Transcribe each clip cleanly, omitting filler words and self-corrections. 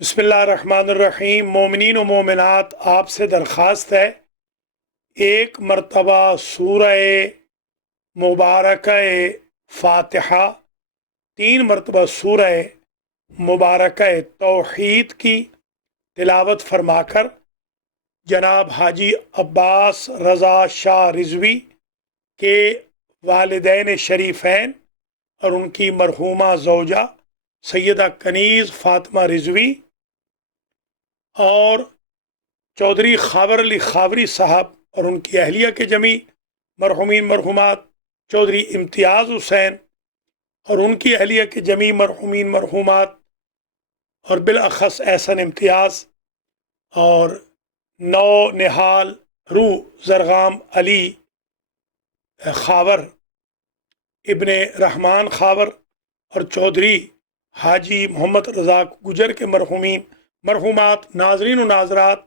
بسم اللہ الرحمن الرحیم۔ مومنین و مومنات، آپ سے درخواست ہے ایک مرتبہ سورہ مبارکہ فاتحہ، 3 مرتبہ سورہ مبارکہ توحید کی تلاوت فرما کر جناب حاجی عباس رضا شاہ رضوی کے والدین شریفین اور ان کی مرحومہ زوجہ سیدہ کنیز فاطمہ رضوی اور چودھری خاور علی خاوری صاحب اور ان کی اہلیہ کے جمیع مرحومین مرحومات، چودھری امتیاز حسین اور ان کی اہلیہ کے جمیع مرحومین مرحومات، اور بالاخص احسن امتیاز اور نو نہال روح زرغام علی خاور ابن رحمان خاور اور چودھری حاجی محمد رزاق گجر کے مرحومین مرحومات، ناظرین و ناظرات،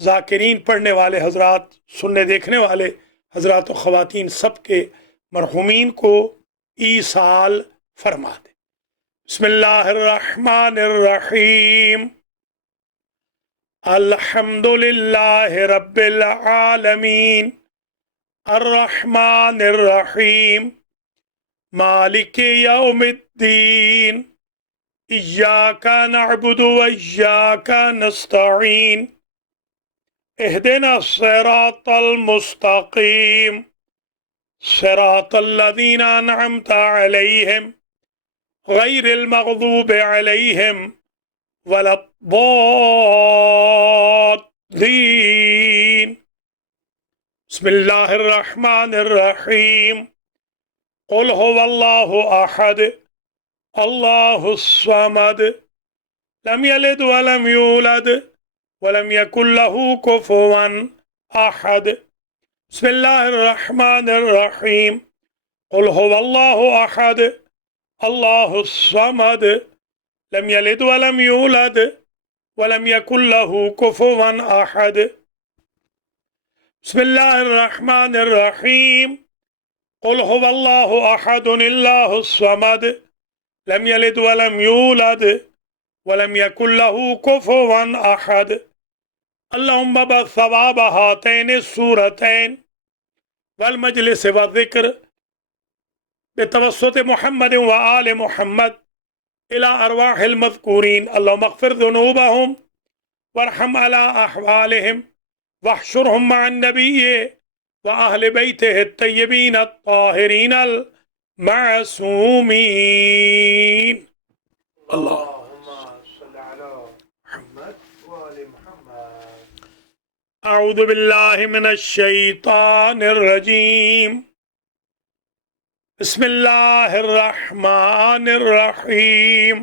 ذاکرین پڑھنے والے حضرات، سننے دیکھنے والے حضرات و خواتین، سب کے مرحومین کو ایصال فرما دے۔ بسم اللہ الرحمن الرحیم۔ الحمد للہ رب العالمین الرحمن الرحیم مالک یوم الدین ایاک نعبد و ایاک نستعین اہدنا الصراط المستقیم صراط الذین انعمت علیہم غیر المغضوب علیہم ولا الضالین۔ بسم اللہ الرحمن الرحیم۔ قل هو اللہ احد اللہ الصمد لم یلد ولم یولد ولم یکن له کفوا احد۔ بسم اللہ الرحمن الرحیم۔ قل هو اللہ احد اللہ الصمد لم یلد ولم یولد ولم یکن له کفوا احد۔ بسم اللہ الرحمن الرحیم۔ قل هو اللہ احد اللہ الصمد لم یلد ولم یولد ولم یکن له کفوا احد۔ اللہم بثواب ہاتین السورتین والمجلس والذکر بتوسط محمد وآل محمد الى ارواح المذکورین، اللہم اغفر ذنوبہم وارحم علی احوالہم واحشرہم مع النبی وأهل بيته الطيبين الطاهرين المعصومين۔ اللهم صل على محمد وآل محمد۔ أعوذ بالله من الشيطان الرجيم، بسم الله الرحمن الرحيم۔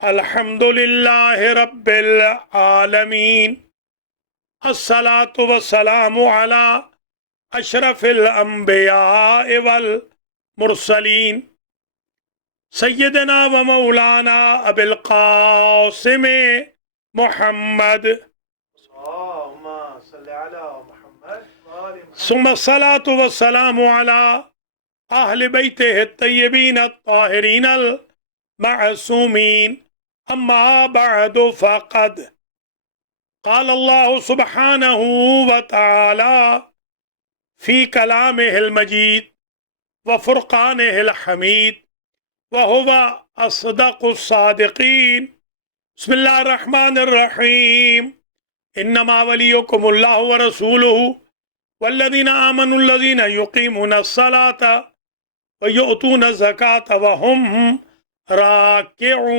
الحمد لله رب العالمين، الصلاة والسلام على اشرف الانبیاء والمرسلین سیدنا و مولانا ابی القاسم محمد، اللهم صل على محمد وآل محمد، ثم الصلاة والسلام على اہل بیتہ الطیبین الطاہرین المعصومین، اما بعد فقد قال اللہ سبحانہ وتعالی فی کلامہ المجید وفرقانہ الحمید وہو اصدق الصادقین۔ بسم اللہ الرحمن الرحیم۔ انما ولیکم اللہ ورسولہ والذین آمنوا الذین یقیمون الصلاة ویؤتون الزکاة وہم راکعون۔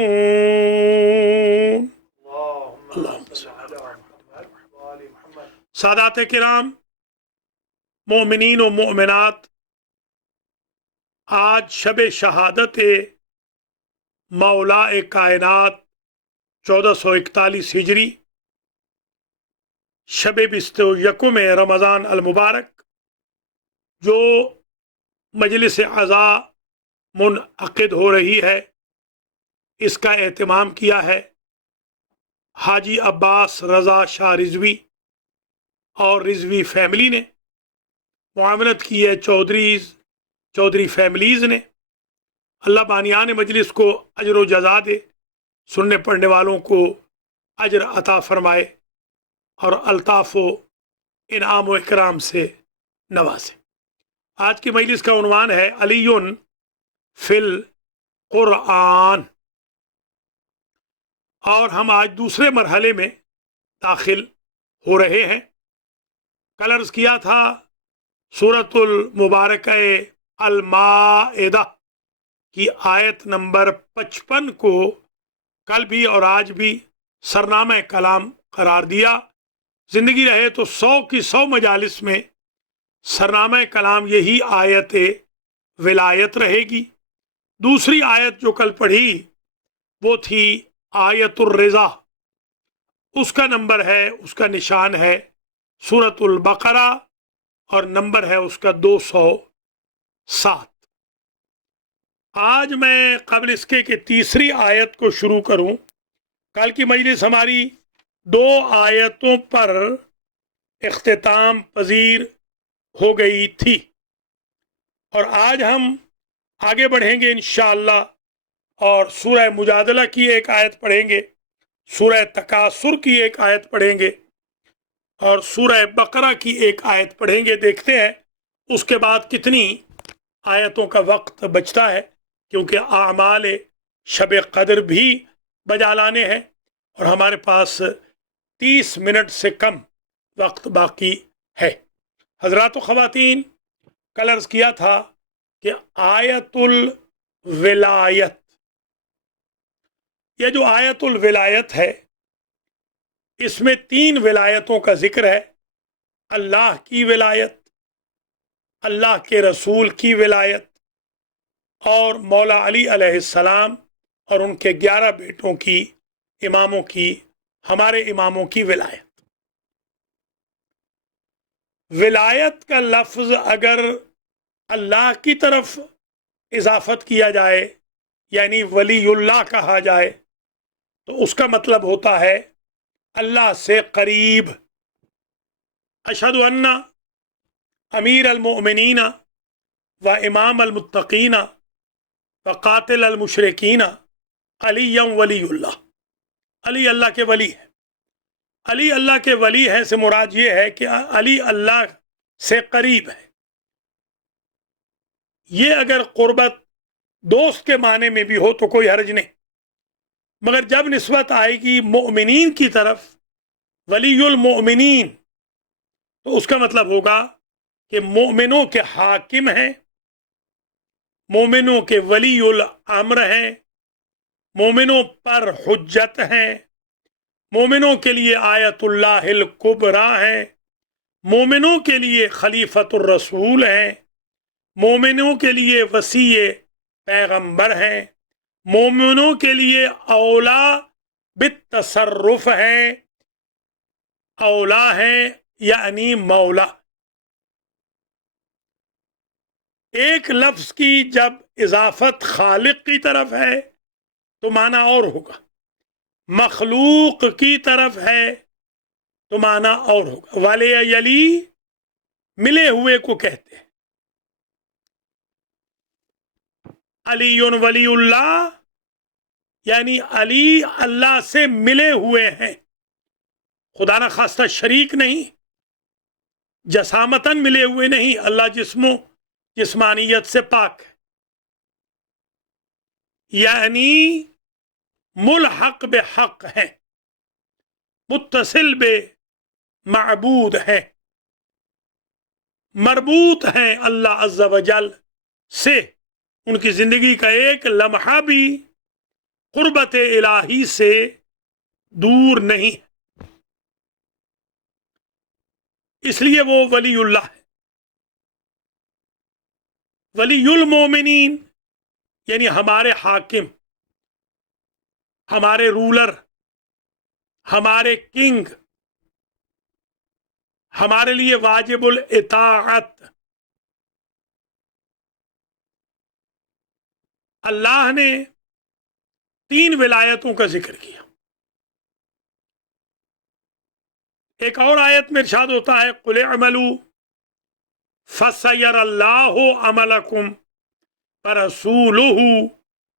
اللهم صل على محمد وآل محمد۔ سادات کرام، مومنین و مومنات، آج شب شہادت مولا کائنات 1441 ہجری، شب 21 رمضان المبارک، جو مجلس عزا منعقد ہو رہی ہے، اس کا اہتمام کیا ہے حاجی عباس رضا شاہ رضوی اور رضوی فیملی نے، معاونت کی ہے چودھری فیملیز نے۔ اللہ بانیان مجلس کو اجر و جزا دے، سننے پڑھنے والوں کو اجر عطا فرمائے اور الطاف و انعام و اکرام سے نوازے۔ آج کی مجلس کا عنوان ہے علی فی القرآن، اور ہم آج دوسرے مرحلے میں داخل ہو رہے ہیں۔ کل عرض کیا تھا سورۃ المبارکہ المائدہ کی آیت نمبر 55 کو کل بھی اور آج بھی سرنامہ کلام قرار دیا۔ زندگی رہے تو 100 کی 100 مجالس میں سرنامہ کلام یہی آیت ولایت رہے گی۔ دوسری آیت جو کل پڑھی وہ تھی آیت الرضا، اس کا نمبر ہے، اس کا نشان ہے سورۃ البقرہ، اور نمبر ہے اس کا 207۔ آج میں قبل اس کے کہ تیسری آیت کو شروع کروں، کل کی مجلس ہماری 2 آیتوں پر اختتام پذیر ہو گئی تھی، اور آج ہم آگے بڑھیں گے انشاءاللہ اور سورہ مجادلہ کی ایک آیت پڑھیں گے، سورہ تکاثر کی ایک آیت پڑھیں گے، اور سورہ بقرہ کی ایک آیت پڑھیں گے۔ دیکھتے ہیں اس کے بعد کتنی آیتوں کا وقت بچتا ہے، کیونکہ اعمال شب قدر بھی بجا لانے ہیں اور ہمارے پاس 30 منٹ سے کم وقت باقی ہے۔ حضرات و خواتین، کل عرض کیا تھا کہ آیت الولایت، یہ جو آیت الولایت ہے اس میں 3 ولایتوں کا ذکر ہے۔ اللہ کی ولایت، اللہ کے رسول کی ولایت، اور مولا علی علیہ السلام اور ان کے 11 بیٹوں کی، اماموں کی، ہمارے اماموں کی ولایت۔ ولایت کا لفظ اگر اللہ کی طرف اضافت کیا جائے، یعنی ولی اللہ کہا جائے، تو اس کا مطلب ہوتا ہے اللہ سے قریب۔ اشہد ان امیر المؤمنین و امام المتقین و قاتل المشرکین علی ولی اللہ۔ علی اللہ کے ولی ہے۔ علی اللہ کے ولی ہے سے مراد یہ ہے کہ علی اللہ سے قریب ہے۔ یہ اگر قربت دوست کے معنی میں بھی ہو تو کوئی حرج نہیں، مگر جب نسبت آئے گی مؤمنین کی طرف، ولی المؤمنین، تو اس کا مطلب ہوگا کہ مومنوں کے حاکم ہیں، مومنوں کے ولی الامر ہیں، مومنوں پر حجت ہیں، مومنوں کے لیے آیت اللہ الکبریٰ ہیں، مومنوں کے لیے خلیفۃ الرسول ہیں، مومنوں کے لیے وصی پیغمبر ہیں، مومنوں کے لیے اولا بالتصرف ہیں، اولا ہیں یعنی مولا۔ ایک لفظ کی جب اضافت خالق کی طرف ہے تو معنی اور ہوگا، مخلوق کی طرف ہے تو معنی اور ہوگا۔ ولی یلی ملے ہوئے کو کہتے ہیں۔ علی ولی اللہ یعنی علی اللہ سے ملے ہوئے ہیں، خدا نہ خواستہ شریک نہیں، جسامتاً ملے ہوئے نہیں، اللہ جسمانیت سے پاک ہے، یعنی ملحق بحق ہیں، متصل بے معبود ہیں، مربوط ہیں اللہ عز و جل سے۔ ان کی زندگی کا ایک لمحہ بھی قربت الہی سے دور نہیں، اس لیے وہ ولی اللہ ہے۔ ولی المومنین یعنی ہمارے حاکم، ہمارے رولر، ہمارے کنگ، ہمارے لیے واجب الاطاعت۔ اللہ نے 3 ولایتوں کا ذکر کیا۔ ایک اور آیت میں ارشاد ہوتا ہے قُلِ اعْمَلُوا فَسَيَرَى اللَّهُ عَمَلَكُمْ وَرَسُولُهُ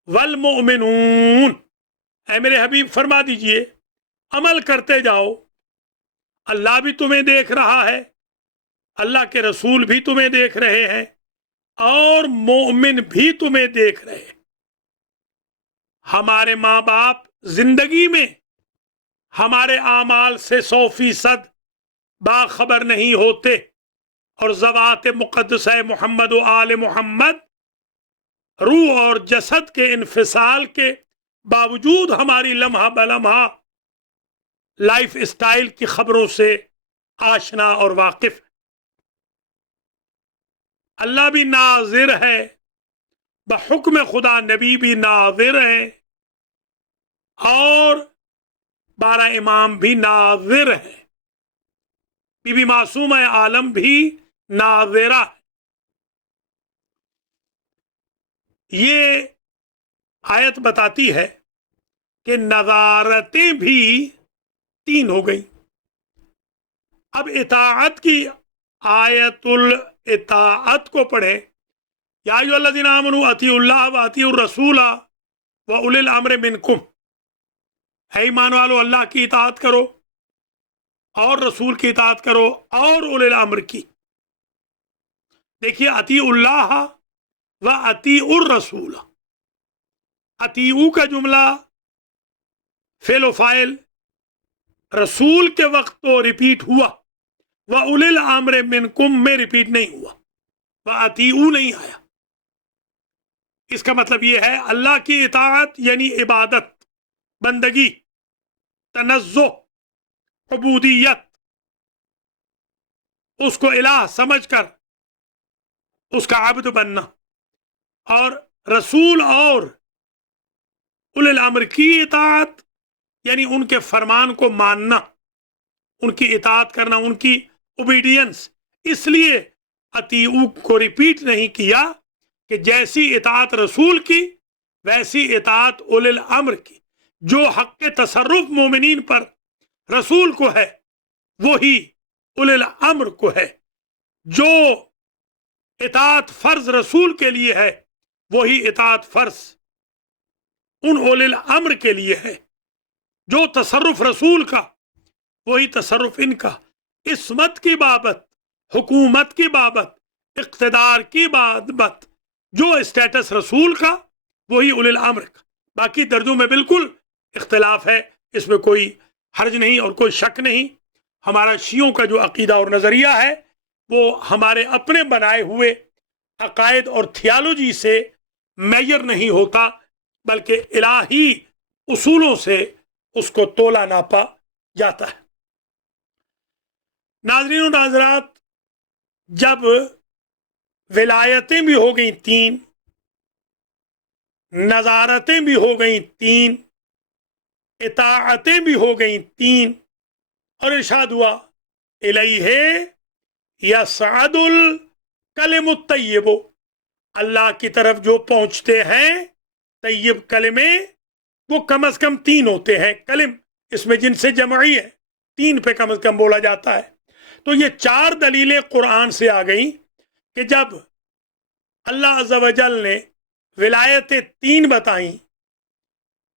وَالْمُؤْمِنُونَ۔ اے میرے حبیب فرما دیجئے عمل کرتے جاؤ، اللہ بھی تمہیں دیکھ رہا ہے، اللہ کے رسول بھی تمہیں دیکھ رہے ہیں، اور مومن بھی تمہیں دیکھ رہے ہیں۔ ہمارے ماں باپ زندگی میں ہمارے اعمال سے 100% باخبر نہیں ہوتے، اور ذوات مقدسہ محمد و آل محمد روح اور جسد کے انفصال کے باوجود ہماری لمحہ بلمحہ لائف اسٹائل کی خبروں سے آشنا اور واقف ہے۔ اللہ بھی ناظر ہے، بحکم خدا نبی بھی ناظر ہے، اور 12 امام بھی ناظر ہے، بی بی معصومہ عالم بھی ناظرہ ہے۔ یہ آیت بتاتی ہے کہ نظارتیں بھی 3 ہو گئی۔ اب اطاعت کی آیت الاطاعت کو پڑھیں، یا ایھا الذین آمنوا اطیعوا اللہ واطیعوا الرسول واولی الامر منکم، اے ایمان والو اللہ کی اطاعت کرو اور رسول کی اطاعت کرو اور اولی الامر کی۔ دیکھیے اطیعوا اللہ واطیعوا الرسول، اطیعوا کا جملہ فعل و فاعل رسول کے وقت تو ریپیٹ ہوا، وَأُولِي الْأَمْرِ مِنْكُمْ میں ریپیٹ نہیں ہوا، وَأَطِيعُوا نہیں آیا۔ اس کا مطلب یہ ہے اللہ کی اطاعت یعنی عبادت، بندگی، تنزہ، عبودیت، اس کو الہ سمجھ کر اس کا عبد بننا، اور رسول اور اولی الامر کی اطاعت یعنی ان کے فرمان کو ماننا، ان کی اطاعت کرنا، ان کی اوبیڈینس۔ اس لیے اطیعوا کو ریپیٹ نہیں کیا کہ جیسی اطاعت رسول کی ویسی اطاعت اولی الامر کی۔ جو حق تصرف مومنین پر رسول کو ہے وہی اولی الامر کو ہے، جو اطاعت فرض رسول کے لیے ہے وہی اطاعت فرض ان اولی الامر کے لیے ہے، جو تصرف رسول کا وہی تصرف ان کا، عصمت کی بابت، حکومت کی بابت، اقتدار کی بابت جو اسٹیٹس رسول کا وہی اولی الامر کا۔ باقی درجوں میں بالکل اختلاف ہے، اس میں کوئی حرج نہیں اور کوئی شک نہیں۔ ہمارا شیعوں کا جو عقیدہ اور نظریہ ہے وہ ہمارے اپنے بنائے ہوئے عقائد اور تھیالوجی سے میجر نہیں ہوتا، بلکہ الہی اصولوں سے اس کو تولا ناپا جاتا ہے۔ ناظرین و ناظرات، جب ولایتیں بھی ہو گئیں 3، نظارتیں بھی ہو گئیں 3، اطاعتیں بھی ہو گئیں 3، اور ارشاد ہوا الیہ یصعد الکلم الطیب، اللہ کی طرف جو پہنچتے ہیں طیب کلمے، وہ کم از کم 3 ہوتے ہیں۔ کلم اس میں جن سے جمعی ہے، 3 پہ کم از کم بولا جاتا ہے۔ تو یہ 4 دلیلیں قرآن سے آ گئیں کہ جب اللہ عز و جل نے ولایتیں 3 بتائیں،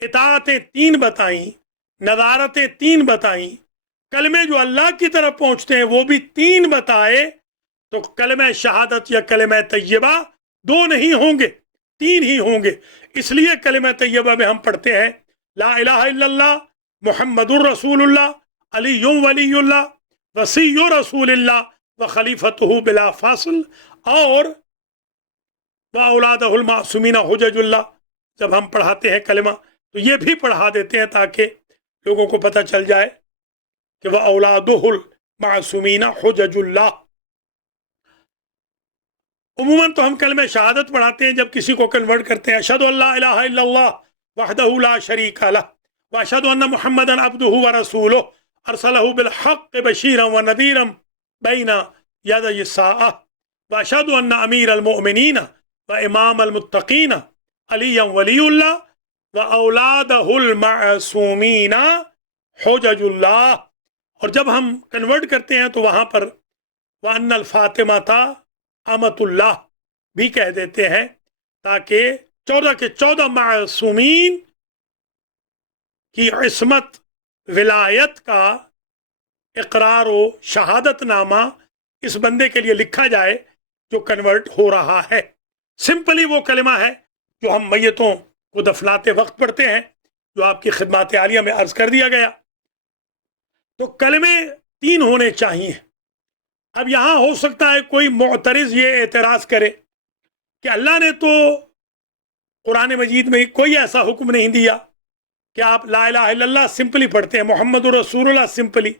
اطاعتیں 3 بتائیں، نظارتیں 3 بتائیں، کلمے جو اللہ کی طرف پہنچتے ہیں وہ بھی 3 بتائے، تو کلمہ شہادت یا کلمہ طیبہ 2 نہیں ہوں گے، 3 ہی ہوں گے۔ اس لیے کلمہ طیبہ میں ہم پڑھتے ہیں لا الہ الا اللہ محمد الرسول اللہ علی ولی اللہ وصی رسول اللہ وخلیفتہ بلا فاصل، اور وَأَوْلَادَهُ الْمَعْصُومِينَ حُجَجُ اللہ۔ جب ہم پڑھاتے ہیں کلمہ تو یہ بھی پڑھا دیتے ہیں تاکہ لوگوں کو پتہ چل جائے کہ وَأَوْلَادُهُ الْمَعْصُومِينَ حُجَجُ اللہ۔ عموماً تو ہم کلمہ شہادت پڑھاتے ہیں جب کسی کو کنورٹ کرتے ہیں، اشہد ان لا الہ الا اللہ وحدہ لا شریک لہ واشہد ان محمدا عبدہ ورسولہ ارسلہ بالحق بشیرا ونذیرا بین یدی الساعہ واشہد ان امیر المؤمنین وامام المتقین علی ولی اللہ واولادہ المعصومین حجج اللہ۔ اور جب ہم کنورٹ کرتے ہیں تو وہاں پر وَأَنَّ الْفَاطِمَةَ امت اللہ بھی کہہ دیتے ہیں، تاکہ 14 کے 14 معصومین کی عصمت ولایت کا اقرار و شہادت نامہ اس بندے کے لیے لکھا جائے جو کنورٹ ہو رہا ہے. سمپلی وہ کلمہ ہے جو ہم میتوں کو دفناتے وقت پڑھتے ہیں، جو آپ کی خدمات عالیہ میں عرض کر دیا گیا. تو کلمے 3 ہونے چاہیے. اب یہاں ہو سکتا ہے کوئی معترض یہ اعتراض کرے کہ اللہ نے تو قرآن مجید میں کوئی ایسا حکم نہیں دیا کہ آپ لا الہ الا اللہ سمپلی پڑھتے ہیں، محمد رسول اللہ سمپلی،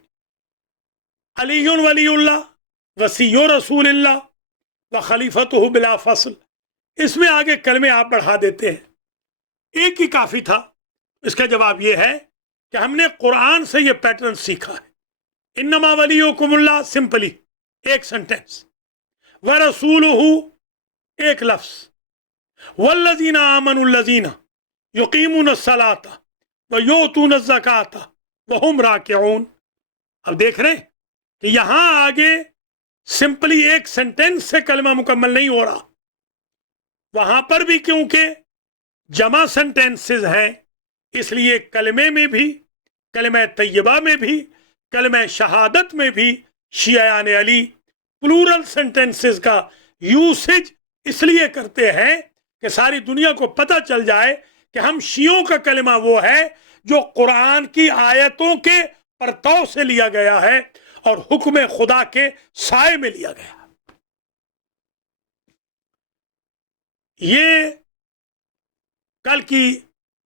علی ولی اللہ وصی رسول اللہ و خلیفتہ بلا فصل، اس میں آگے کلمے آپ بڑھا دیتے ہیں. ایک ہی کافی تھا. اس کا جواب یہ ہے کہ ہم نے قرآن سے یہ پیٹرن سیکھا ہے. انما ولیکم اللہ سمپلی ایک سنٹینس، ورسولہ ایک لفظ، والذین آمنوا الذین یقیمون الصلاۃ ویؤتون الزکاۃ وہم راکعون. اب دیکھ رہے ہیں کہ یہاں آگے سمپلی ایک سنٹینس سے کلمہ مکمل نہیں ہو رہا، وہاں پر بھی کیونکہ جمع سنٹینسز ہیں اس لیے کلمے میں بھی، کلمہ طیبہ میں بھی، کلمہ شہادت میں بھی شیعان علی پلورل سنٹینسز کا یوسج اس لیے کرتے ہیں کہ ساری دنیا کو پتہ چل جائے کہ ہم شیعوں کا کلمہ وہ ہے جو قرآن کی آیتوں کے پرتو سے لیا گیا ہے اور حکم خدا کے سائے میں لیا گیا. یہ کل کی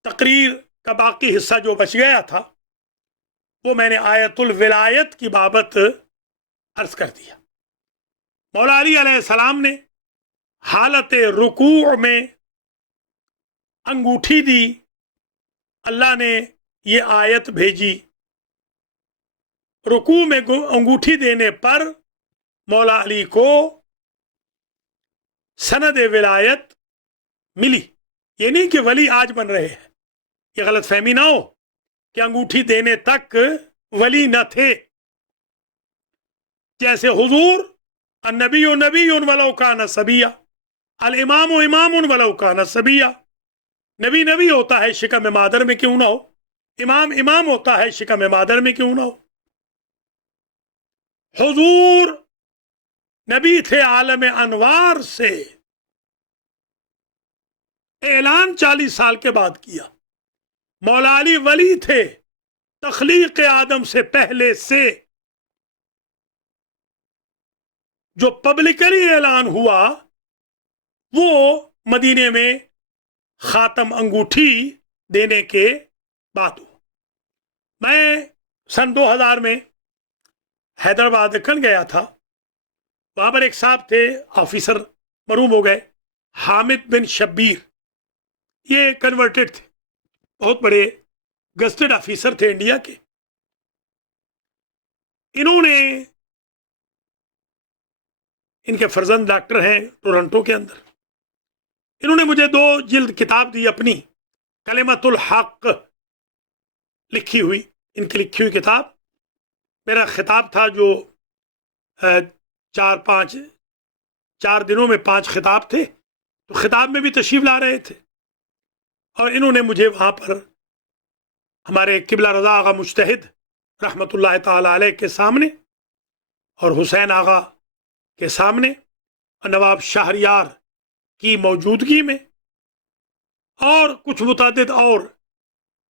تقریر کا باقی حصہ جو بچ گیا تھا وہ میں نے آیت الولایت کی بابت عرض کر دیا. مولا علی علیہ السلام نے حالت رکوع میں انگوٹھی دی. اللہ نے یہ آیت بھیجی، رکوع میں انگوٹھی دینے پر مولا علی کو سند ولایت ملی. یہ نہیں کہ ولی آج بن رہے ہیں، یہ غلط فہمی نہ ہو کہ انگوٹھی دینے تک ولی نہ تھے. جیسے حضور النبی نبی ولو کان صبیا، الامام امام ولو کان صبیا. نبی نبی ہوتا ہے شکم مادر میں کیوں نہ ہو، امام امام ہوتا ہے شکم مادر میں کیوں نہ ہو. حضور نبی تھے عالم انوار سے، اعلان 40 سال کے بعد کیا. مولا علی ولی تھے تخلیق آدم سے پہلے سے، جو پبلکلی اعلان ہوا وہ مدینے میں خاتم انگوٹھی دینے کے بعد ہوا. میں سن 2000 میں حیدرآباد دکن گیا تھا. وہاں پر ایک صاحب تھے، آفیسر مرحوم ہو گئے، حامد بن شبیر. یہ کنورٹڈ تھے، بہت بڑے گزٹڈ آفیسر تھے انڈیا کے. انہوں نے، ان کے فرزند ڈاکٹر ہیں ٹورنٹو کے اندر، انہوں نے مجھے 2 جلد کتاب دی اپنی، کلمۃ الحق لکھی ہوئی، ان کی لکھی ہوئی کتاب. میرا خطاب تھا جو 4 دنوں میں 5 خطاب تھے، تو خطاب میں بھی تشریف لا رہے تھے. اور انہوں نے مجھے وہاں پر ہمارے قبلہ رضا آغا مجتہد رحمۃ اللہ تعالی علیہ کے سامنے اور حسین آغا کے سامنے اور نواب شہریار کی موجودگی میں اور کچھ متعدد اور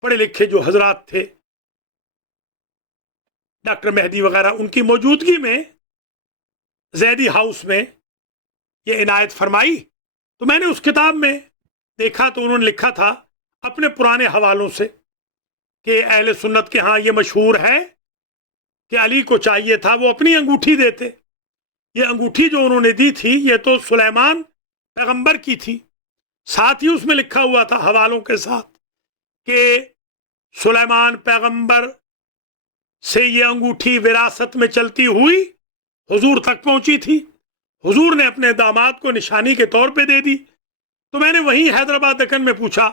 پڑھے لکھے جو حضرات تھے، ڈاکٹر مہدی وغیرہ، ان کی موجودگی میں زیدی ہاؤس میں یہ عنایت فرمائی. تو میں نے اس کتاب میں دیکھا تو انہوں نے لکھا تھا اپنے پرانے حوالوں سے کہ اہل سنت کے ہاں یہ مشہور ہے کہ علی کو چاہیے تھا وہ اپنی انگوٹھی دیتے. یہ انگوٹھی جو انہوں نے دی تھی یہ تو سلیمان پیغمبر کی تھی. ساتھ ہی اس میں لکھا ہوا تھا حوالوں کے ساتھ کہ سلیمان پیغمبر سے یہ انگوٹھی وراثت میں چلتی ہوئی حضور تک پہنچی تھی، حضور نے اپنے داماد کو نشانی کے طور پہ دے دی. تو میں نے وہیں حیدرآباد دکن میں پوچھا،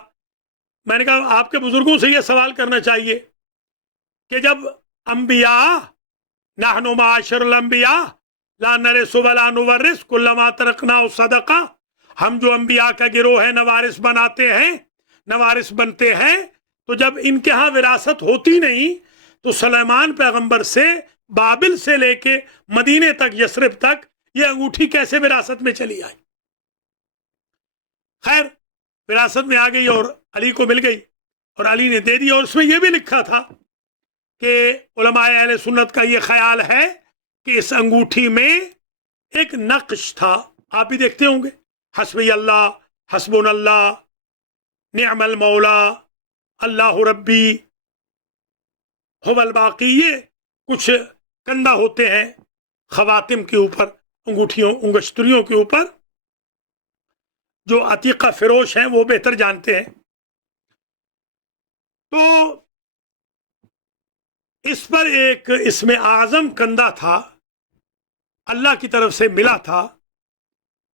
میں نے کہا آپ کے بزرگوں سے یہ سوال کرنا چاہیے کہ جب انبیاء، نحن معاشر الانبیاء لا نرث ولا نورث کل ما ترکنا صدقہ، ہم جو انبیاء کا گروہ ہے نہ وارث بناتے ہیں نہ وارث بنتے ہیں، تو جب ان کے ہاں وراثت ہوتی نہیں تو سلیمان پیغمبر سے بابل سے لے کے مدینے تک، یثرب تک یہ انگوٹھی کیسے وراثت میں چلی آئی؟ خیر، وراثت میں آ گئی اور علی کو مل گئی اور علی نے دے دی، اور اس میں یہ بھی لکھا تھا کہ علماء اہل سنت کا یہ خیال ہے کہ اس انگوٹھی میں ایک نقش تھا، آپ بھی دیکھتے ہوں گے، حسبی اللہ، حسبنا اللہ، نعم المولا، اللہ ربی، هو الباقی، یہ کچھ کندہ ہوتے ہیں خواتم کے اوپر، انگوٹھیوں انگشتریوں کے اوپر، جو عتیقہ فروش ہیں وہ بہتر جانتے ہیں۔ تو اس پر ایک اسم اعظم کندہ تھا، اللہ کی طرف سے ملا تھا،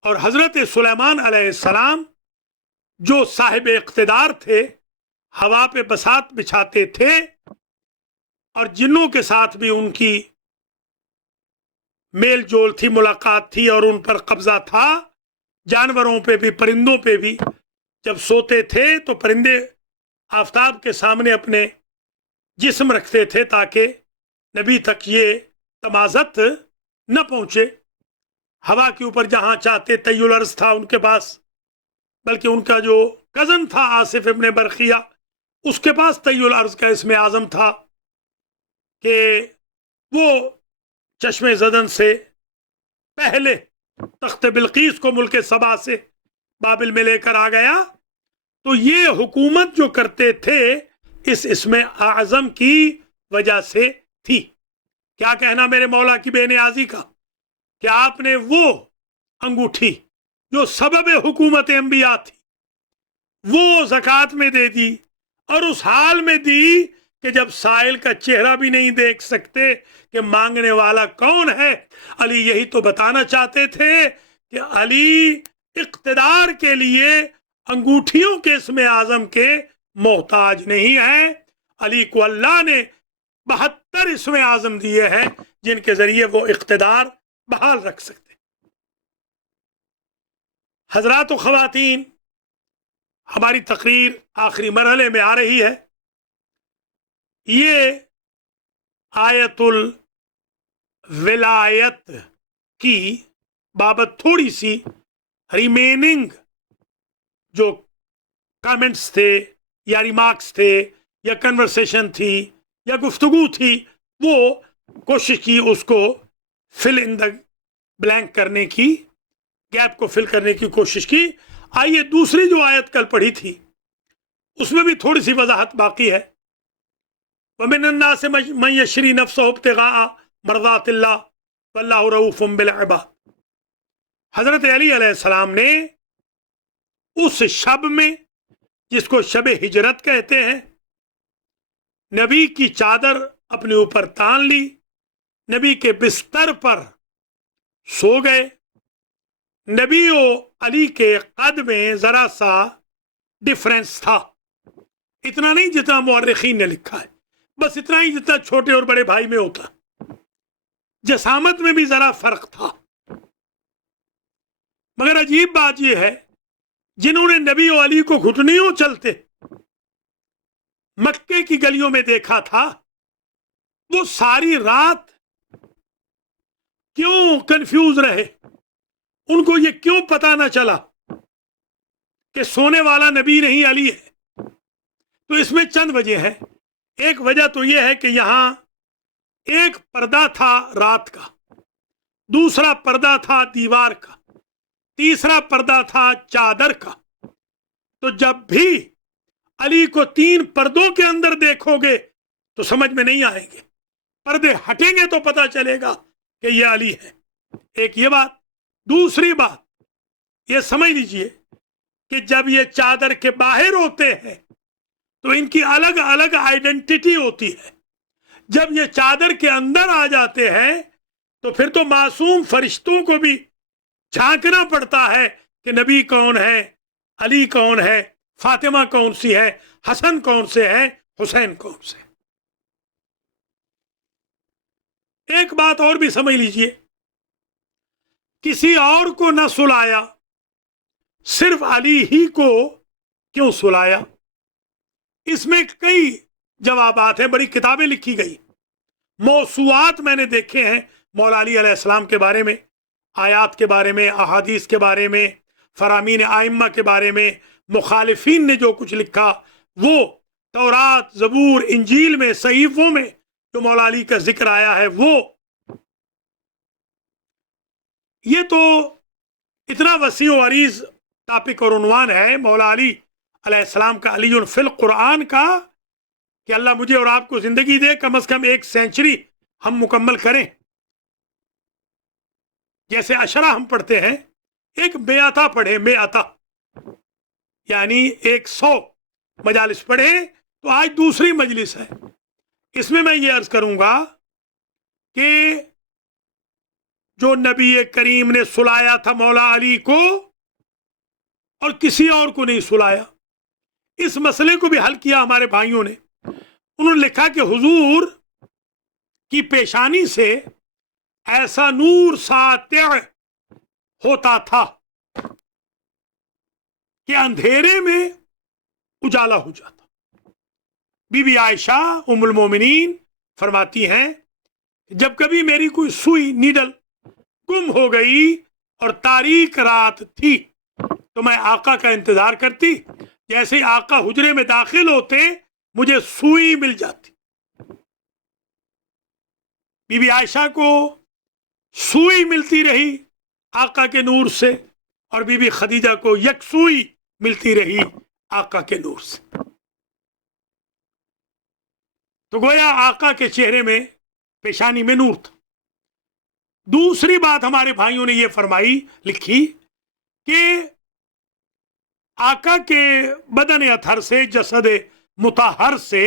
اور حضرت سلیمان علیہ السلام جو صاحب اقتدار تھے، ہوا پہ بساط بچھاتے تھے، اور جنوں کے ساتھ بھی ان کی میل جول تھی، ملاقات تھی، اور ان پر قبضہ تھا، جانوروں پہ بھی، پرندوں پہ بھی۔ جب سوتے تھے تو پرندے آفتاب کے سامنے اپنے جسم رکھتے تھے تاکہ نبی تک یہ تمازت نہ پہنچے۔ ہوا کے اوپر جہاں چاہتے طی الارض تھا ان کے پاس، بلکہ ان کا جو کزن تھا آصف ابن برقیہ، اس کے پاس طی الارض کا اسم اعظم تھا کہ وہ چشم زدن سے پہلے تخت بلقیس کو ملک سبا سے بابل میں لے کر آ گیا۔ تو یہ حکومت جو کرتے تھے اس اسم اعظم کی وجہ سے تھی۔ کیا کہنا میرے مولا کی بے نیازی کا کہ آپ نے وہ انگوٹھی جو سبب حکومت انبیاء تھی وہ زکوٰۃ میں دے دی، اور اس حال میں دی کہ جب سائل کا چہرہ بھی نہیں دیکھ سکتے کہ مانگنے والا کون ہے۔ علی یہی تو بتانا چاہتے تھے کہ علی اقتدار کے لیے انگوٹھیوں کے اسم اعظم کے محتاج نہیں ہے، علی کو اللہ نے 72 اسم اعظم دیے ہیں جن کے ذریعے وہ اقتدار بحال رکھ سکتے۔ حضرات و خواتین، ہماری تقریر آخری مرحلے میں آ رہی ہے۔ یہ آیت الولایت کی بابت تھوڑی سی ریمیننگ جو کامنٹس تھے یا ریمارکس تھے یا کنورسیشن تھی یا گفتگو تھی، وہ کوشش کی اس کو فل ان دا بلینک کرنے کی، گیپ کو فل کرنے کی کوشش کی۔ آئیے دوسری جو آیت کل پڑھی تھی اس میں بھی تھوڑی سی وضاحت باقی ہے۔ وَمِنَ النَّاسِ مَن يَشْرِي نَفْسَهُ ابْتِغَاءَ مَرْضَاتِ اللَّهِ وَاللَّهُ رَءُوفٌ بِالْعِبَادِ۔ حضرت علی علیہ السلام نے اس شب میں جس کو شب ہجرت کہتے ہیں، نبی کی چادر اپنے اوپر تان لی، نبی کے بستر پر سو گئے۔ نبی و علی کے قد میں ذرا سا ڈفرنس تھا، اتنا نہیں جتنا مورخین نے لکھا ہے، بس اتنا ہی جتنا چھوٹے اور بڑے بھائی میں ہوتا۔ جسامت میں بھی ذرا فرق تھا، مگر عجیب بات یہ ہے جنہوں نے نبی و علی کو گھٹنیوں چلتے مکے کی گلیوں میں دیکھا تھا، وہ ساری رات کیوں کنفیوز رہے؟ ان کو یہ کیوں پتا نہ چلا کہ سونے والا نبی نہیں علی ہے؟ تو اس میں چند وجہ ہیں۔ ایک وجہ تو یہ ہے کہ یہاں ایک پردہ تھا رات کا، دوسرا پردہ تھا دیوار کا، تیسرا پردہ تھا چادر کا۔ تو جب بھی علی کو 3 پردوں کے اندر دیکھو گے تو سمجھ میں نہیں آئیں گے، پردے ہٹیں گے تو پتا چلے گا کہ یہ علی ہے۔ ایک یہ بات۔ دوسری بات یہ سمجھ لیجئے کہ جب یہ چادر کے باہر ہوتے ہیں تو ان کی الگ الگ آئیڈینٹی ہوتی ہے، جب یہ چادر کے اندر آ جاتے ہیں تو پھر تو معصوم فرشتوں کو بھی جھانکنا پڑتا ہے کہ نبی کون ہے، علی کون ہے، فاطمہ کون سی ہے، حسن کون سے ہے، حسین کون سے۔ ایک بات اور بھی سمجھ لیجئے، کسی اور کو نہ سلایا، صرف علی ہی کو کیوں سلایا؟ اس میں کئی جوابات ہیں، بڑی کتابیں لکھی گئی، موضوعات میں نے دیکھے ہیں مولا علی علیہ السلام کے بارے میں، آیات کے بارے میں، احادیث کے بارے میں، فرامین آئمہ کے بارے میں، مخالفین نے جو کچھ لکھا وہ تورات، زبور، انجیل میں، صحیفوں میں جو مولا علی کا ذکر آیا ہے وہ، یہ تو اتنا وسیع و عریض ٹاپک اور عنوان ہے مولا علی علیہ السلام کا، علی فی القرآن کا، کہ اللہ مجھے اور آپ کو زندگی دے، کم از کم 1 سینچری ہم مکمل کریں۔ جیسے عشرہ ہم پڑھتے ہیں، ایک میعتہ پڑھیں، میعتہ یعنی 100 مجالس پڑھیں، تو آج دوسری مجلس ہے۔ اس میں یہ عرض کروں گا کہ جو نبی کریم نے سلایا تھا مولا علی کو اور کسی اور کو نہیں سلایا، اس مسئلے کو بھی حل کیا ہمارے بھائیوں نے۔ انہوں نے لکھا کہ حضور کی پیشانی سے ایسا نور ساطع ہوتا تھا کہ اندھیرے میں اجالا ہو جاتا۔ بی بی عائشہ ام المومنین فرماتی ہیں جب کبھی میری کوئی سوئی نیڈل گم ہو گئی اور تاریک رات تھی تو میں آقا کا انتظار کرتی، جیسے ہی آقا حجرے میں داخل ہوتے مجھے سوئی مل جاتی۔ بی بی عائشہ کو سوئی ملتی رہی آقا کے نور سے، اور بی بی خدیجہ کو یک سوئی ملتی رہی آقا کے نور سے۔ تو گویا آقا کے چہرے میں، پیشانی میں نور تھا۔ دوسری بات ہمارے بھائیوں نے یہ فرمائی، لکھی کہ آقا کے بدن اطہر سے، جسد مطہر سے،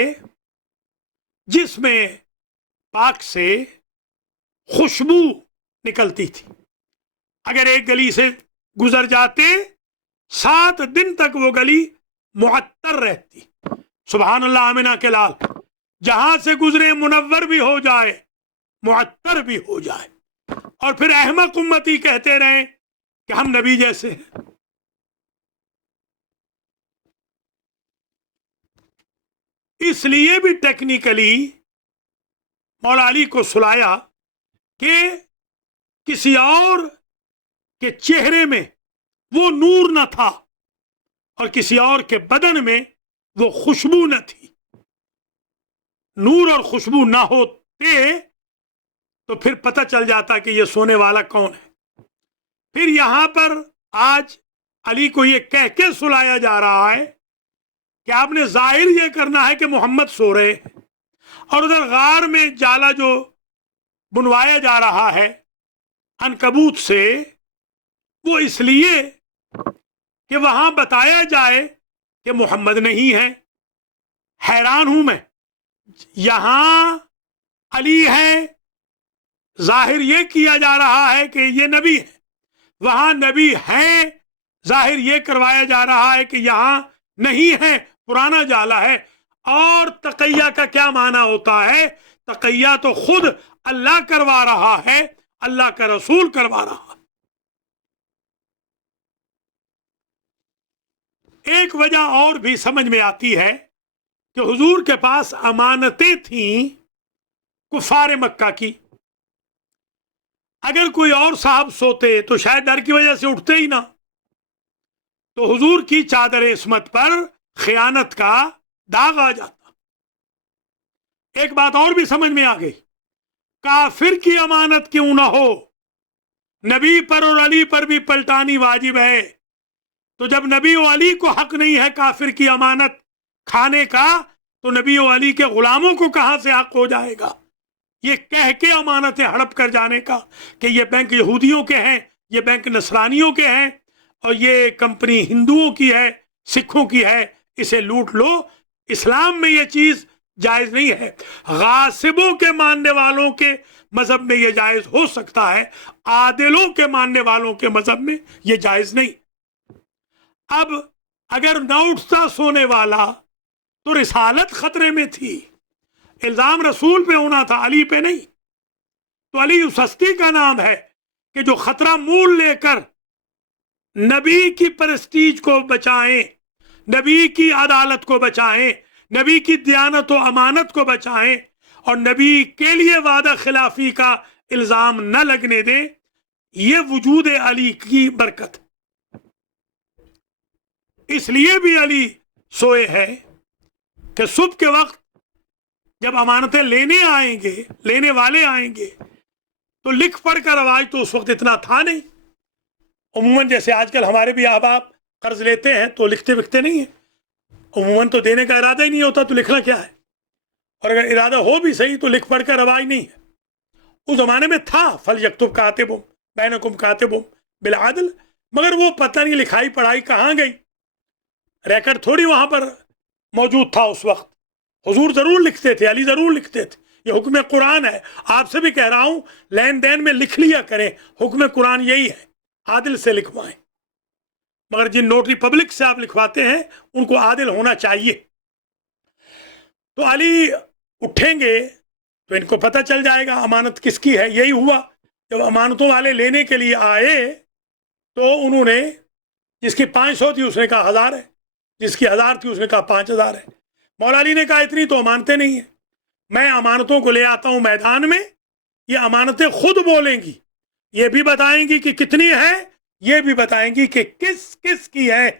جسم پاک سے خوشبو نکلتی تھی۔ اگر ایک گلی سے گزر جاتے 7 دن تک وہ گلی معطر رہتی۔ سبحان اللہ، آمنہ کے لال جہاں سے گزرے منور بھی ہو جائے، معطر بھی ہو جائے، اور پھر احمق امتی کہتے رہیں کہ ہم نبی جیسے ہیں۔ اس لیے بھی ٹیکنیکلی مولا علی کو سلایا کہ کسی اور کے چہرے میں وہ نور نہ تھا اور کسی اور کے بدن میں وہ خوشبو نہ تھی۔ نور اور خوشبو نہ ہوتے تو پھر پتہ چل جاتا کہ یہ سونے والا کون ہے۔ پھر یہاں پر آج علی کو یہ کہہ کے سلایا جا رہا ہے کہ آپ نے ظاہر یہ کرنا ہے کہ محمد سو رہے ہیں، اور ادھر غار میں جالا جو بنوایا جا رہا ہے عنکبوت سے، وہ اس لیے کہ وہاں بتایا جائے کہ محمد نہیں ہے۔ حیران ہوں میں، یہاں علی ہے، ظاہر یہ کیا جا رہا ہے کہ یہ نبی ہے، وہاں نبی ہے، ظاہر یہ کروایا جا رہا ہے کہ یہاں نہیں ہے، پرانا جالا ہے۔ اور تقیہ کا کیا معنی ہوتا ہے؟ تقیہ تو خود اللہ کروا رہا ہے، اللہ کا رسول کروا رہا ہے۔ ایک وجہ اور بھی سمجھ میں آتی ہے کہ حضور کے پاس امانتیں تھیں کفار مکہ کی۔ اگر کوئی اور صاحب سوتے تو شاید ڈر کی وجہ سے اٹھتے ہی نہ، تو حضور کی چادر عصمت پر خیانت کا داغ آ جاتا۔ ایک بات اور بھی سمجھ میں آ گئی، کافر کی امانت کیوں نہ ہو، نبی پر اور علی پر بھی پلٹانی واجب ہے۔ تو جب نبی و علی کو حق نہیں ہے کافر کی امانت کھانے کا، تو نبی و علی کے غلاموں کو کہاں سے حق ہو جائے گا؟ یہ کہہ کے امانتیں ہڑپ کر جانے کا کہ یہ بینک یہودیوں کے ہیں، یہ بینک نصرانیوں کے ہیں، اور یہ کمپنی ہندوؤں کی ہے، سکھوں کی ہے، اسے لوٹ لو، اسلام میں یہ چیز جائز نہیں ہے۔ غاصبوں کے ماننے والوں کے مذہب میں یہ جائز ہو سکتا ہے، عادلوں کے ماننے والوں کے مذہب میں یہ جائز نہیں۔ اب اگر نہ اٹھتا سونے والا تو رسالت خطرے میں تھی، الزام رسول پہ ہونا تھا، علی پہ نہیں۔ تو علی اس ہستی کا نام ہے کہ جو خطرہ مول لے کر نبی کی پرسٹیج کو بچائیں، نبی کی عدالت کو بچائیں، نبی کی دیانت و امانت کو بچائیں اور نبی کے لیے وعدہ خلافی کا الزام نہ لگنے دیں. یہ وجود علی کی برکت. اس لیے بھی علی سوئے ہیں کہ صبح کے وقت جب امانتیں لینے والے آئیں گے تو لکھ پڑھ کا رواج تو اس وقت اتنا تھا نہیں. عموماً جیسے آج کل ہمارے بھی احباب قرض لیتے ہیں تو لکھتے وکھتے نہیں ہیں. عموماً تو دینے کا ارادہ ہی نہیں ہوتا تو لکھنا کیا ہے, اور اگر ارادہ ہو بھی صحیح تو لکھ پڑھ کا رواج نہیں ہے. اس زمانے میں تھا فلیکتب کاتب بینکم کاتب بالعدل, مگر وہ پتہ نہیں لکھائی پڑھائی کہاں گئی. ریکارڈ تھوڑی وہاں پر موجود تھا اس وقت. حضور ضرور لکھتے تھے, علی ضرور لکھتے تھے. یہ حکم قرآن ہے. آپ سے بھی کہہ رہا ہوں لین دین میں لکھ لیا کریں, حکم قرآن یہی ہے, عادل سے لکھوائیں. مگر جن نوٹری پبلک سے آپ لکھواتے ہیں ان کو عادل ہونا چاہیے. تو علی اٹھیں گے تو ان کو پتہ چل جائے گا امانت کس کی ہے. یہی ہوا جب امانتوں والے لینے کے لیے آئے تو انہوں نے, جس کی 500 تھی اس نے کہا 1000 ہے, جس کی 1000 تھی اس نے کہا 5000 ہے. مولا علی نے کہا اتنی تو امانتیں نہیں ہیں, میں امانتوں کو لے آتا ہوں میدان میں, یہ امانتیں خود بولیں گی, یہ بھی بتائیں گی کہ کتنی ہے, یہ بھی بتائیں گی کہ کس کس کی ہے.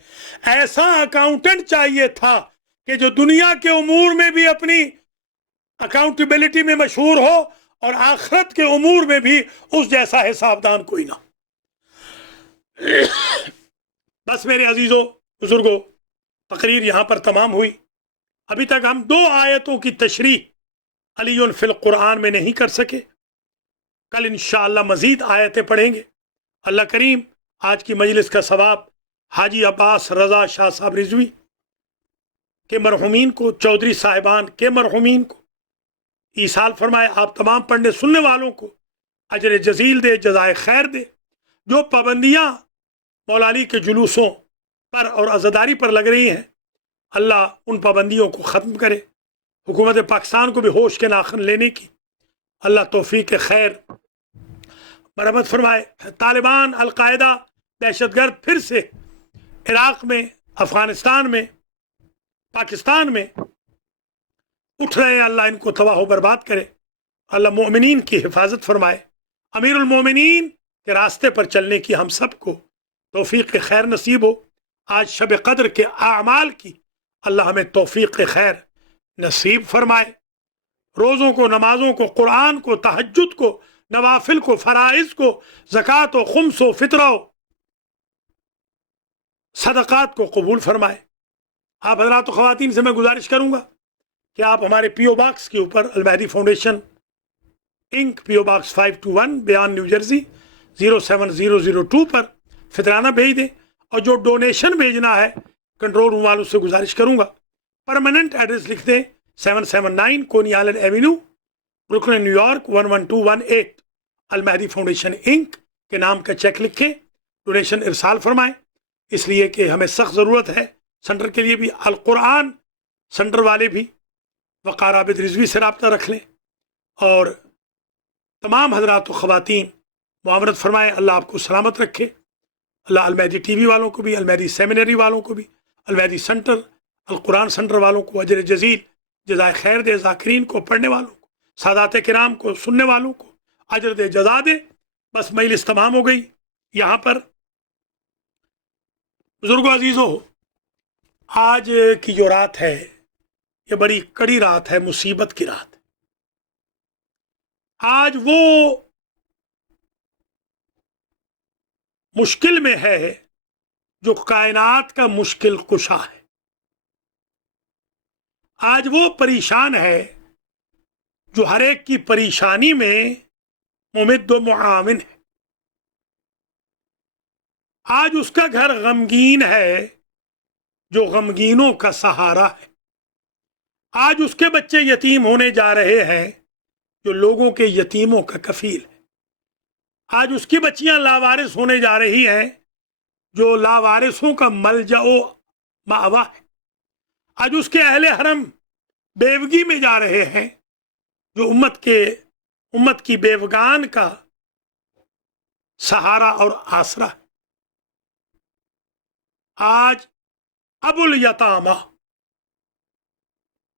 ایسا اکاؤنٹنٹ چاہیے تھا کہ جو دنیا کے امور میں بھی اپنی اکاؤنٹیبلٹی میں مشہور ہو اور آخرت کے امور میں بھی اس جیسا حساب دان کوئی نہ. بس میرے عزیزوں بزرگوں, تقریر یہاں پر تمام ہوئی. ابھی تک ہم 2 آیتوں کی تشریح علی فی القرآن میں نہیں کر سکے. کل انشاءاللہ مزید آیتیں پڑھیں گے. اللہ کریم آج کی مجلس کا ثواب حاجی عباس رضا شاہ صاحب رضوی کے مرحومین کو, چودھری صاحبان کے مرحومین کو ایصال فرمائے. آپ تمام پڑھنے سننے والوں کو اجر جزیل دے, جزائے خیر دے. جو پابندیاں مولا علی کے جلوسوں پر اور عزاداری پر لگ رہی ہیں, اللہ ان پابندیوں کو ختم کرے. حکومت پاکستان کو بھی ہوش کے ناخن لینے کی اللہ توفیق خیر مرحمت فرمائے. طالبان, القاعدہ, دہشت گرد پھر سے عراق میں, افغانستان میں, پاکستان میں اٹھ رہے ہیں. اللہ ان کو تباہ و برباد کرے. اللہ مومنین کی حفاظت فرمائے. امیر المومنین کے راستے پر چلنے کی ہم سب کو توفیق خیر نصیب ہو. آج شب قدر کے اعمال کی اللہ ہمیں توفیق خیر نصیب فرمائے. روزوں کو, نمازوں کو, قرآن کو, تہجد کو, نوافل کو, فرائض کو, زکوٰۃ و خمس و فطرہ و صدقات کو قبول فرمائے. آپ حضرات و خواتین سے میں گزارش کروں گا کہ آپ ہمارے پی او باکس کے اوپر المہدی فاؤنڈیشن انک, پی او باکس 521 بیان نیو جرسی 07002 پر فطرانہ بھیج دیں. اور جو ڈونیشن بھیجنا ہے کنٹرول روم والوں سے گزارش کروں گا پرماننٹ ایڈریس لکھ دیں 779 Coney Island Avenue, Brooklyn, New York 11218. المہدی فاؤنڈیشن انک کے نام کا چیک لکھیں, ڈونیشن ارسال فرمائیں. اس لیے کہ ہمیں سخت ضرورت ہے سینٹر کے لیے بھی. القرآن سینٹر والے بھی وقار عابد رضوی سے رابطہ رکھ لیں. اور تمام حضرات و خواتین معاونت فرمائیں. اللہ آپ کو سلامت رکھے. اللہ المہدی ٹی وی والوں کو بھی, المہدی سیمینری والوں کو بھی, المہدی سینٹر, القرآن سینٹر والوں کو اجر جزیل جزائے خیر دے. ذاکرین کو, پڑھنے والوں کو, سادات کرام کو, سننے والوں کو اجر دے, جزا دے. بس مجلس تمام ہو گئی یہاں پر. بزرگوں, عزیزوں, آج کی جو رات ہے یہ بڑی کڑی رات ہے, مصیبت کی رات. آج وہ مشکل میں ہے جو کائنات کا مشکل کشا ہے. آج وہ پریشان ہے جو ہر ایک کی پریشانی میں ممد و معاون ہے. آج اس کا گھر غمگین ہے جو غمگینوں کا سہارا ہے. آج اس کے بچے یتیم ہونے جا رہے ہیں جو لوگوں کے یتیموں کا کفیل ہے. آج اس کی بچیاں لاوارث ہونے جا رہی ہیں جو لاوارثوں کا ملجا و مأوا ہے. آج اس کے اہل حرم بیوگی میں جا رہے ہیں جو امت کی بیوگان کا سہارا اور آسرا ہے. آج ابو الیتامہ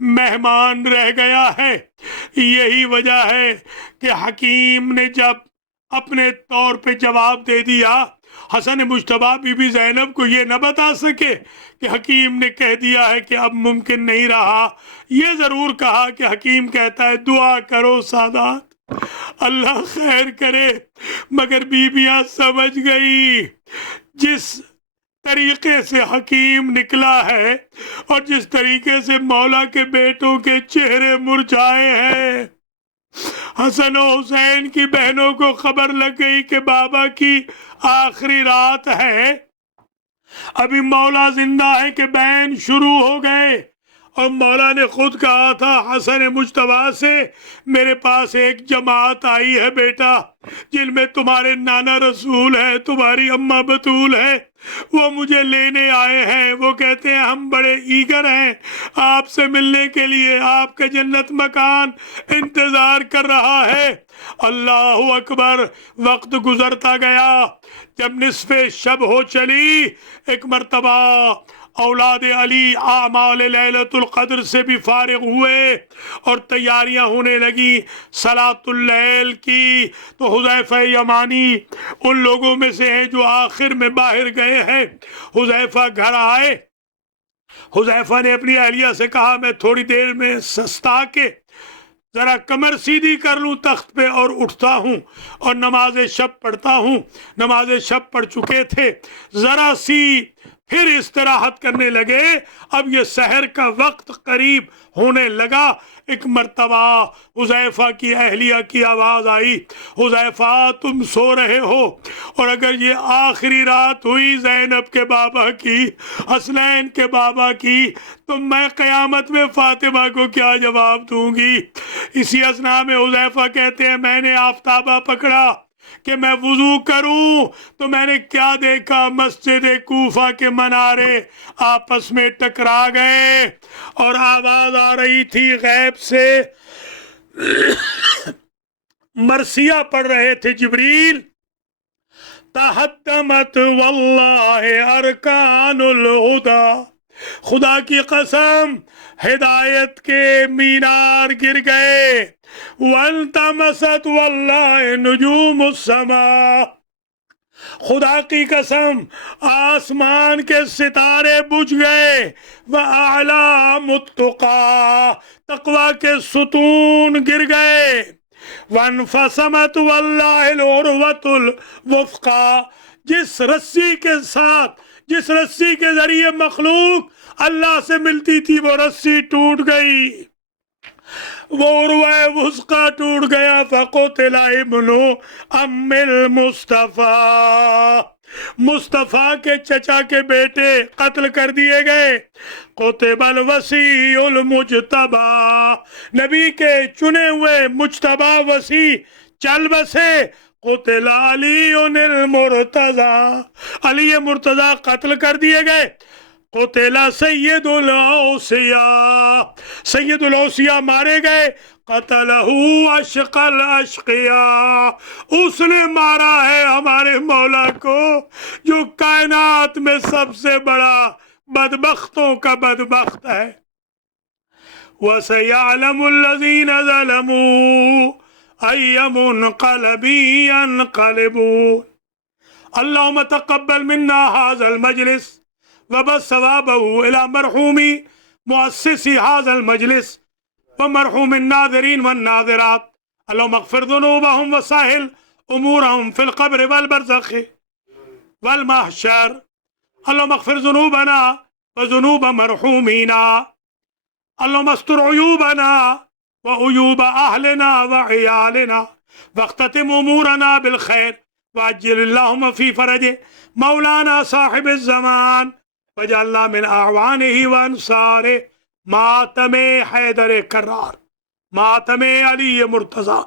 مہمان رہ گیا ہے۔ یہی وجہ ہے کہ حکیم نے جب اپنے طور پہ جواب دے دیا، حسن مجتبیٰ بی بی زینب کو یہ نہ بتا سکے کہ حکیم نے کہہ دیا ہے کہ اب ممکن نہیں رہا۔ یہ ضرور کہا کہ حکیم کہتا ہے دعا کرو سادات، اللہ خیر کرے۔ مگر بیویاں سمجھ گئی جس طریقے سے حکیم نکلا ہے اور جس طریقے سے مولا کے بیٹوں کے چہرے مرجھائے ہیں۔ حسن و حسین کی بہنوں کو خبر لگ گئی کہ بابا کی آخری رات ہے، ابھی مولا زندہ ہے کہ بین شروع ہو گئے۔ اور مولا نے خود کہا تھا حسن مجتبیٰ سے، میرے پاس ایک جماعت آئی ہے بیٹا، جن میں تمہارے نانا رسول ہے، تمہاری اماں بطول ہے، وہ مجھے لینے آئے ہیں۔ وہ کہتے ہیں ہم بڑے ایگر ہیں آپ سے ملنے کے لیے، آپ کا جنت مکان انتظار کر رہا ہے۔ اللہ اکبر۔ وقت گزرتا گیا، جب نصف شب ہو چلی، ایک مرتبہ اولاد علی اعمال لیلۃ القدر سے بھی فارغ ہوئے اور تیاریاں ہونے لگی صلاۃ اللیل کی۔ تو حذیفہ یمانی ان لوگوں میں سے ہیں جو آخر میں باہر گئے ہیں۔ حذیفہ گھر آئے، حذیفہ نے اپنی اہلیہ سے کہا میں تھوڑی دیر میں سستا کے ذرا کمر سیدھی کر لوں تخت پہ اور اٹھتا ہوں اور نماز شب پڑھتا ہوں۔ نماز شب پڑھ چکے تھے، ذرا سی پھر استراحت کرنے لگے۔ اب یہ سحر کا وقت قریب ہونے لگا۔ ایک مرتبہ حذیفہ کی اہلیہ کی آواز آئی، حذیفہ تم سو رہے ہو، اور اگر یہ آخری رات ہوئی زینب کے بابا کی، حسنین کے بابا کی، تو میں قیامت میں فاطمہ کو کیا جواب دوں گی؟ اسی اثناء میں حذیفہ کہتے ہیں میں نے آفتابہ پکڑا کہ میں وضو کروں تو میں نے کیا دیکھا، مسجد کوفہ کے منارے آپس میں ٹکرا گئے اور آواز آ رہی تھی غیب سے، مرثیہ پڑھ رہے تھے جبریل، تحطمت واللہ ارکان الہدی، خدا کی قسم ہدایت کے مینار گر گئے، وَالْتَمَسَتْ وَاللَّهِ نُجُومُ السَّمَاءِ، خدا کی قسم آسمان کے ستارے بجھ گئے، وَأَعْلَامُ التُّقَىٰ، تقویٰ کے ستون گر گئے، وَانْفَصَمَتْ وَاللَّهِ الْعُرْوَةُ الْوُثْقَىٰ، جس رسی کے ساتھ، جس رسی کے ذریعے مخلوق اللہ سے ملتی تھی وہ رسی ٹوٹ گئی، وہ عروہ وثقیٰ ٹوٹ گیا۔ فقتل ابن ام المصطفیٰ، مصطفیٰ کے چچا کے بیٹے قتل کر دیے گئے۔ قتل الوصی المجتبی، نبی کے چنے ہوئے مجتبی وصی چل بسے۔ قتل علی المرتضی، علی مرتضی قتل کر دیے گئے۔ قتل سید الاوصیاء، سید الاوصیاء مارے گئے۔ قتلہ اشقى الاشقیاء، اس نے مارا ہے ہمارے مولا کو جو کائنات میں سب سے بڑا بدبختوں کا بدبخت ہے۔ وَسَيَعْلَمُ الَّذِينَ ظَلَمُوا أَيَّ مُنْقَلَبٍ يَنْقَلِبُونَ۔ اللهم تقبل منا هذا المجلس وبث ثوابه إلى مرحوم مؤسس هذا المجلس ومرحوم الناظرين والناظرات، اللهم اغفر ذنوبهم وسهل أمورهم في القبر والبرزخ والمحشر، اللهم اغفر ذنوبنا وذنوب مرحومينا، اللهم استر عيوبنا وعيوب أهلنا وعيالنا، واختتم أمورنا بالخير، وعجل اللهم في فرجه مولانا صاحب الزمان، وجعلنا من اعوانه وانصاره۔ ماتم حیدر کرار، ماتم علی مرتضی۔